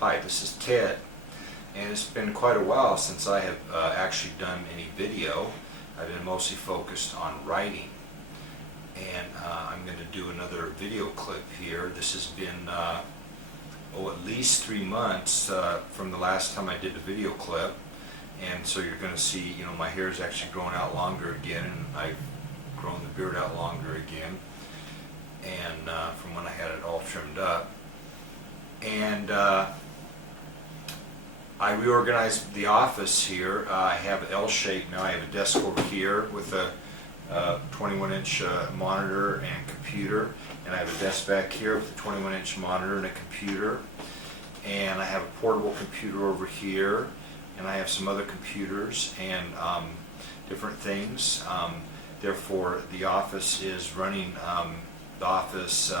Hi, this is Ted, and it's been quite a while since I have actually done any video. I've been mostly focused on writing, and I'm going to do another video clip here. This has been at least 3 months from the last time I did the video clip, and so you're going to see, my hair is actually growing out longer again, and I've grown the beard out longer again, and from when I had it all trimmed up. And I reorganized the office here. I have an L shape now. I have a desk over here with a 21-inch monitor and computer, and I have a desk back here with a 21-inch monitor and a computer, and I have a portable computer over here, and I have some other computers and different things. Therefore, the office is running, the office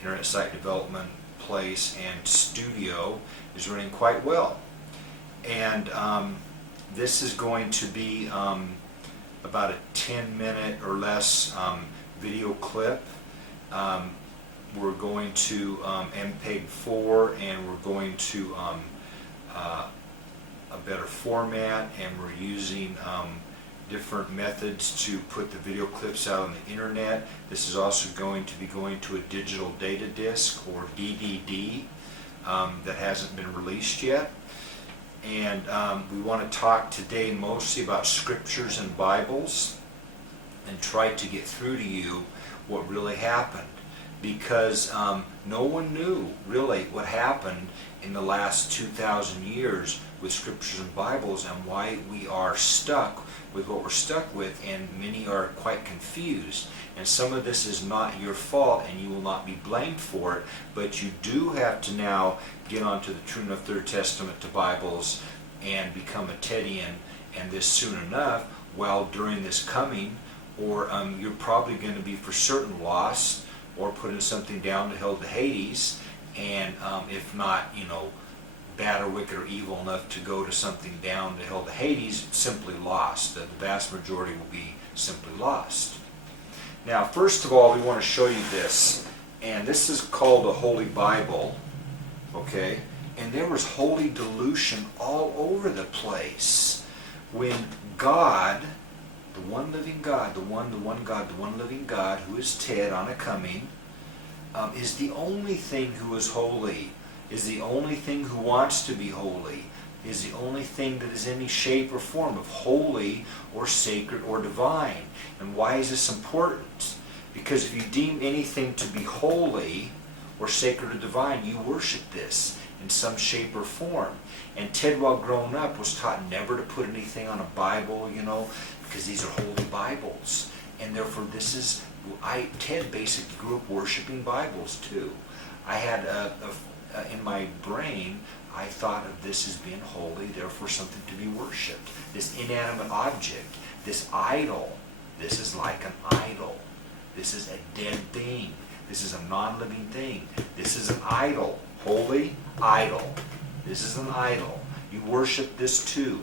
internet site development place and studio is running quite well. And this is going to be about a 10-minute or less video clip. We're going to MPEG-4, and we're going to a better format, and we're using different methods to put the video clips out on the internet. This is also going to be going to a digital data disc, or DVD, that hasn't been released yet. And we want to talk today mostly about scriptures and Bibles, and try to get through to you what really happened, because no one knew really what happened in the last 2,000 years with scriptures and Bibles, and why we are stuck with what we're stuck with, and many are quite confused. And some of this is not your fault, and you will not be blamed for it, but you do have to now get onto the True Enough Third Testament to Bibles and become a Tedian, and this soon enough, while during this coming, or you're probably going to be for certain lost, or put in something down to hell to Hades, and if not, bad or wicked or evil enough to go to something down to hell to Hades, simply lost. The vast majority will be simply lost. Now, first of all, we want to show you this, and this is called a Holy Bible, okay? And there was holy dilution all over the place when God, the one living God, the one God, the one living God, who is Ted on a coming, is the only thing who is holy, is the only thing who wants to be holy, is the only thing that is any shape or form of holy or sacred or divine. And why is this important? Because if you deem anything to be holy or sacred or divine, you worship this in some shape or form. And Ted, while growing up, was taught never to put anything on a Bible, because these are holy Bibles. And therefore Ted basically grew up worshiping Bibles too. I had in my brain, I thought of this as being holy, therefore something to be worshipped. This inanimate object, this idol, this is like an idol. This is a dead thing. This is a non-living thing. This is an idol. Holy idol. This is an idol. You worship this too.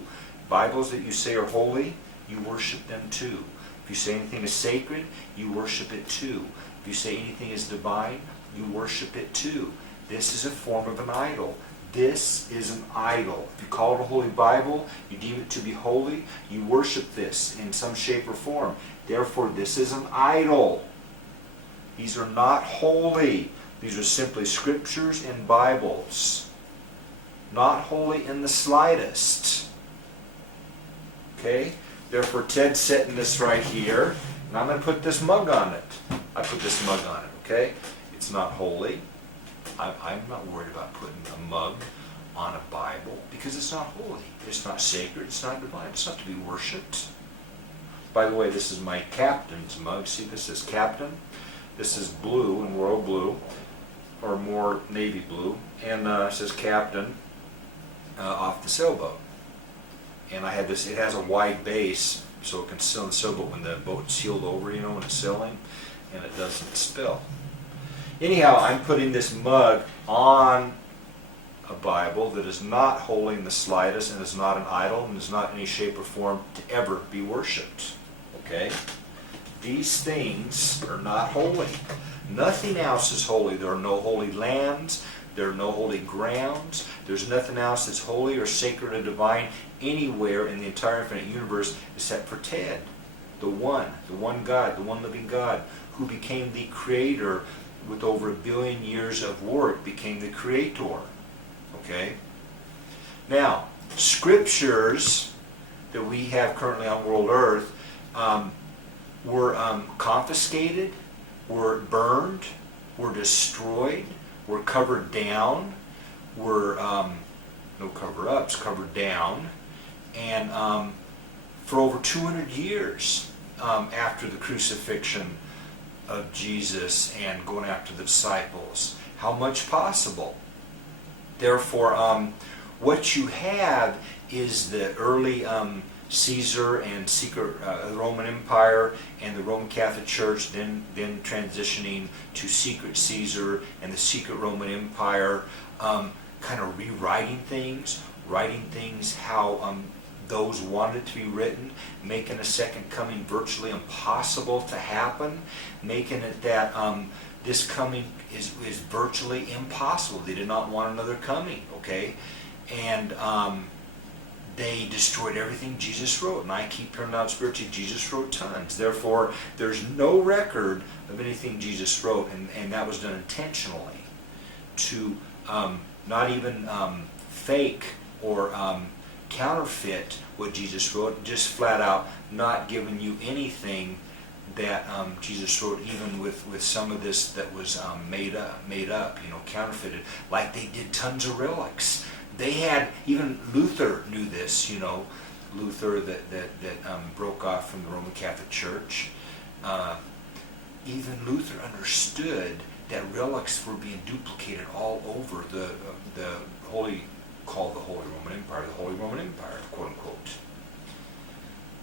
Bibles that you say are holy, you worship them too. If you say anything is sacred, you worship it too. If you say anything is divine, you worship it too. This is a form of an idol. This is an idol. If you call it a Holy Bible, you deem it to be holy, you worship this in some shape or form. Therefore, this is an idol. These are not holy. These are simply scriptures and Bibles. Not holy in the slightest. Okay? Therefore, Ted's setting this right here, and I'm going to put this mug on it. I put this mug on it, okay? It's not holy. I'm not worried about putting a mug on a Bible, because it's not holy. It's not sacred. It's not divine. It's not to be worshipped. By the way, this is my captain's mug. See, this is Captain. This is blue and royal blue, or more navy blue, and it says Captain off the sailboat. And I had this. It has a wide base, so it can sail in the sailboat when the boat's sealed over, when it's sailing, and it doesn't spill. Anyhow, I'm putting this mug on a Bible that is not holy in the slightest, and is not an idol, and is not in any shape or form to ever be worshipped. Okay? These things are not holy. Nothing else is holy. There are no holy lands. There are no holy grounds. There's nothing else that's holy or sacred or divine anywhere in the entire infinite universe except for Ted, the one God, the one living God, who became the creator with over 1 billion years of work, became the creator. Okay? Now, scriptures that we have currently on world earth were confiscated, were burned, were destroyed, were covered down, were, no cover-ups, covered down, and for over 200 years after the crucifixion of Jesus and going after the disciples. How much possible? Therefore, what you have is the early Caesar and secret Roman Empire and the Roman Catholic Church, then transitioning to secret Caesar and the secret Roman Empire, kind of rewriting things, writing things how those wanted to be written, making a second coming virtually impossible to happen, making it that this coming is virtually impossible. They did not want another coming, okay? And they destroyed everything Jesus wrote. And I keep hearing out spiritually, Jesus wrote tons. Therefore, there's no record of anything Jesus wrote, and that was done intentionally to not even fake or counterfeit what Jesus wrote, just flat out not giving you anything that Jesus wrote, even with some of this that was made up, counterfeited, like they did tons of relics. They had, even Luther knew this, Luther that broke off from the Roman Catholic Church. Even Luther understood that relics were being duplicated all over the Holy Roman Empire, quote unquote.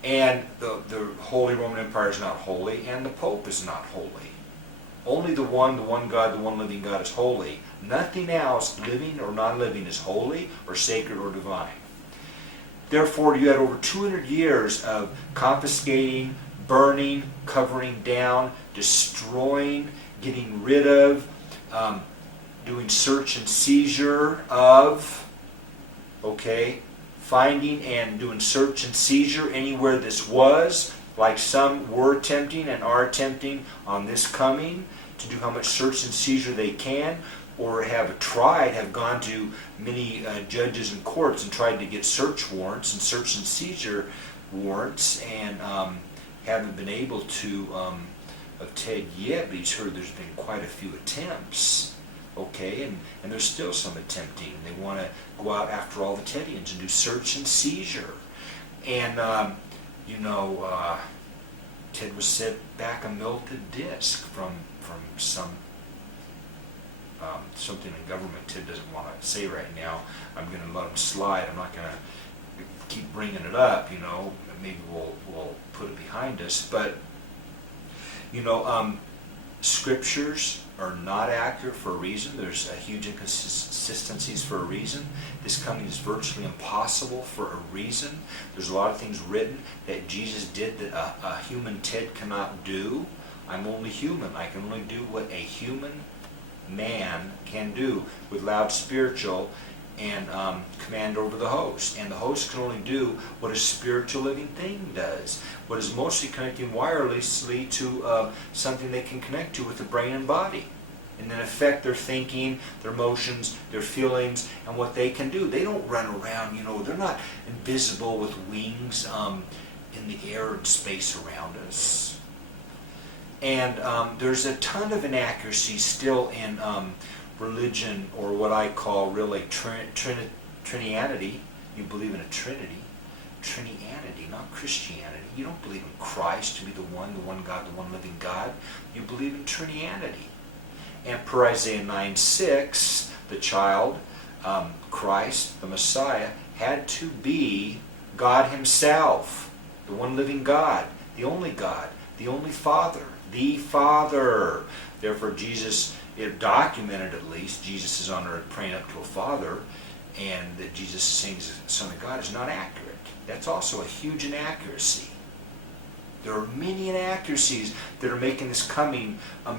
And the Holy Roman Empire is not holy, and the Pope is not holy. Only the one God, the one living God is holy. Nothing else, living or non-living, is holy or sacred or divine. Therefore, you had over 200 years of confiscating, burning, covering down, destroying, getting rid of, doing search and seizure of, finding and doing search and seizure anywhere this was, like some were attempting and are attempting on this coming, to do how much search and seizure they can, or have gone to many judges and courts and tried to get search warrants and search and seizure warrants, and haven't been able to of Ted yet, but he's heard there's been quite a few attempts, and there's still some attempting. They want to go out after all the Tedians and do search and seizure. And Ted was sent back a melted disc from some something in government Ted doesn't want to say right now. I'm going to let him slide. I'm not going to keep bringing it up. Maybe we'll put it behind us. But scriptures are not accurate for a reason. There's a huge inconsistencies for a reason. This coming is virtually impossible for a reason. There's a lot of things written that Jesus did that a human Ted cannot do. I'm only human. I can only do what a human man can do with loud spiritual and command over the host. And the host can only do what a spiritual living thing does, what is mostly connecting wirelessly to something they can connect to with the brain and body, and then affect their thinking, their emotions, their feelings, and what they can do. They don't run around, they're not invisible with wings in the air and space around us. And there's a ton of inaccuracies still in religion, or what I call really Trinianity. You believe in a Trinity. Trinianity, not Christianity. You don't believe in Christ to be the one God, the one living God. You believe in Trinianity. And per Isaiah 9:6, the child, Christ, the Messiah, had to be God himself, the one living God, the only Father, the Father. Therefore, Jesus, it documented at least, Jesus is on earth praying up to a Father, and that Jesus is saying he's the Son of God is not accurate. That's also a huge inaccuracy. There are many inaccuracies that are making this coming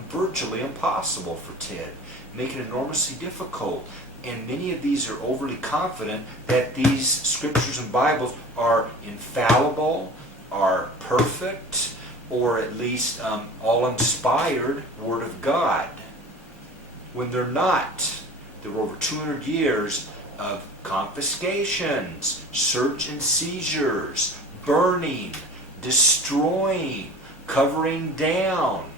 virtually impossible for Ted, making it enormously difficult. And many of these are overly confident that these scriptures and Bibles are infallible, are perfect, or at least all inspired Word of God. When they're not. There were over 200 years of confiscations, search and seizures, burning, destroying, covering down,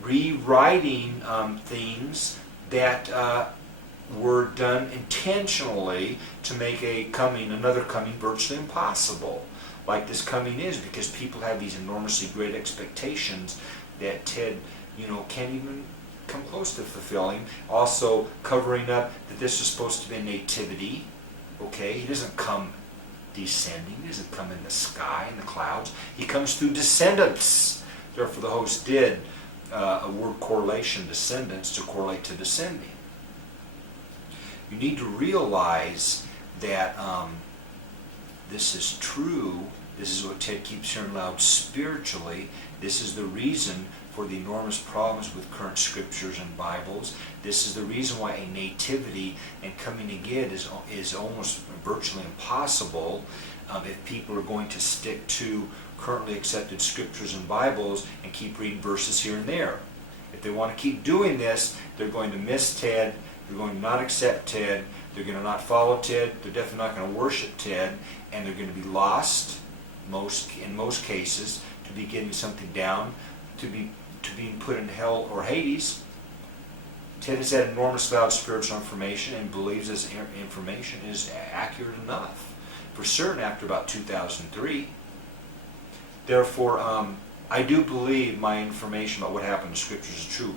rewriting things that were done intentionally to make another coming virtually impossible, like this coming is, because people have these enormously great expectations that Ted, can't even come close to fulfilling. Also covering up that this is supposed to be a nativity. Okay, he doesn't come descending, he doesn't come in the sky, in the clouds. He comes through descendants. Therefore the host did a word correlation, descendants, to correlate to descending. You need to realize that this is true. This is what Ted keeps hearing loud spiritually. This is the reason for the enormous problems with current scriptures and Bibles. This is the reason why a nativity and coming again is almost virtually impossible if people are going to stick to currently accepted scriptures and Bibles and keep reading verses here and there. If they want to keep doing this, they're going to miss Ted, they're going to not accept Ted, they're going to not follow Ted, they're definitely not going to worship Ted, and they're going to be lost, in most cases, to be getting something down, to being put in hell or Hades. Ted has had enormous loud spiritual information and believes this information is accurate enough, for certain after about 2003. Therefore, I do believe my information about what happened in Scriptures is true.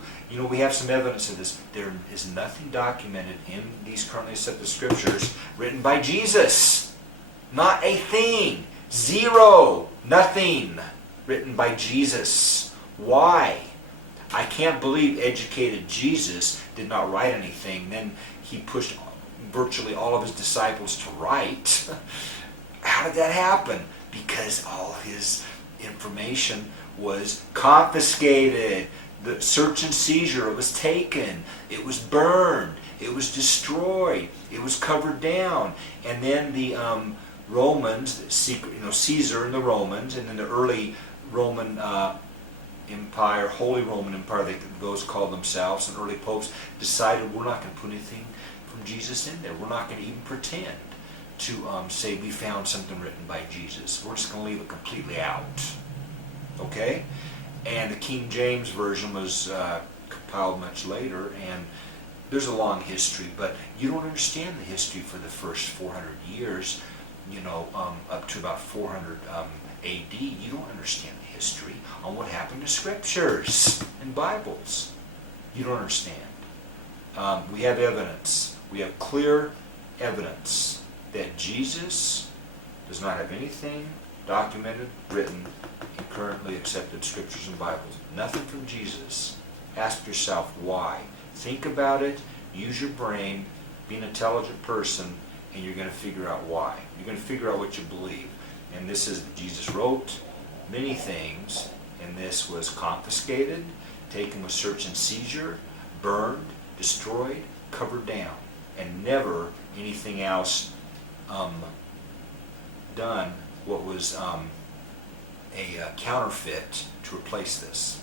We have some evidence of this. There is nothing documented in these currently accepted Scriptures written by Jesus. Not a thing. Zero. Nothing written by Jesus. Why? I can't believe educated Jesus did not write anything. Then he pushed virtually all of his disciples to write. How did that happen? Because all his information was confiscated. The search and seizure, it was taken. It was burned. It was destroyed. It was covered down. And then the Romans, Caesar and the Romans, and then the early Roman Empire, Holy Roman Empire, those called themselves, and early popes decided we're not going to put anything from Jesus in there. We're not going to even pretend to say we found something written by Jesus. We're just going to leave it completely out. Okay? And the King James Version was compiled much later, and there's a long history, but you don't understand the history for the first 400 years, up to about 400 AD. You don't understand the history on what happened to scriptures and Bibles. You don't understand. We have evidence. We have clear evidence that Jesus does not have anything documented, written in currently accepted scriptures and Bibles. Nothing from Jesus. Ask yourself why. Think about it. Use your brain. Be an intelligent person, and you're going to figure out why. You're going to figure out what you believe. And this is that Jesus wrote many things, and this was confiscated, taken with search and seizure, burned, destroyed, covered down, and never anything else done what was a counterfeit to replace this.